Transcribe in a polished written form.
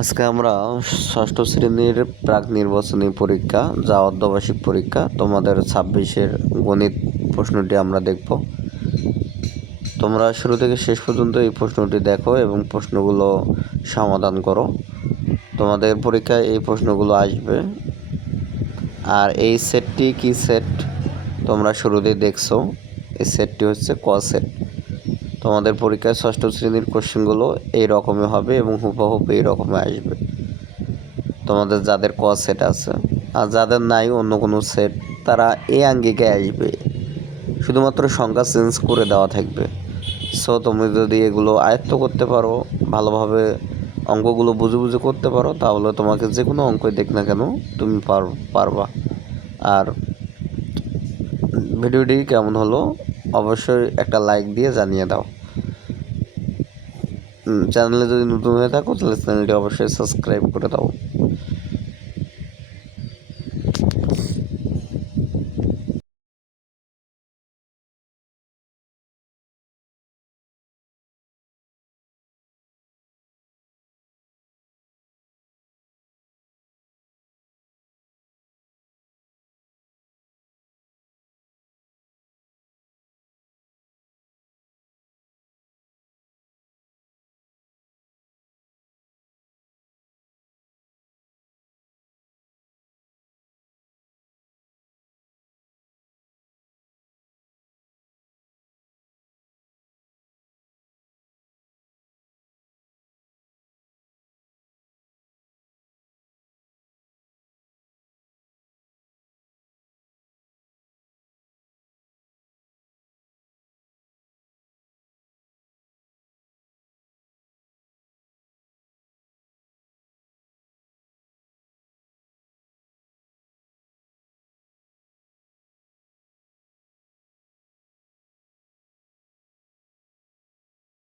আজকে আমরা ষষ্ঠ শ্রেণীর প্রাক নির্বাচনী পরীক্ষা যা অর্ধবার্ষিক পরীক্ষা তোমাদের 26-এর গণিত প্রশ্নটি আমরা দেখব। তোমরা শুরু থেকে শেষ পর্যন্ত এই প্রশ্নটি দেখো এবং প্রশ্নগুলো সমাধান করো। তোমাদের পরীক্ষায় এই প্রশ্নগুলো আসবে। আর এই সেটটি কি সেট তোমরা শুরুতেই দেখছো, এই সেটটি হচ্ছে ক সেট। তোমাদের পরীক্ষায় ষষ্ঠ শ্রেণীর কোশ্চেনগুলো এই রকমই হবে এবং হুবহু এই রকমই আসবে তোমাদের যাদের ক সেট আছে। আর যাদের নাই অন্য কোনো সেট, তারা এই আঙ্গিকে আসবে, শুধুমাত্র সংখ্যা চেঞ্জ করে দেওয়া থাকবে। সো তুমি যদি এগুলো আয়ত্ত করতে পারো, ভালোভাবে অঙ্কগুলো বুঝে বুঝে করতে পারো, তাহলে তোমাকে যে কোনো অঙ্কই দেখ না কেন তুমি পারবা। আর ভিডিওটি কেমন হলো অবশ্যই একটা লাইক দিয়ে জানিয়ে দাও। চ্যানেলে যদি নতুন হয়ে থাকো তাহলে চ্যানেলটি অবশ্যই সাবস্ক্রাইব করে দাও।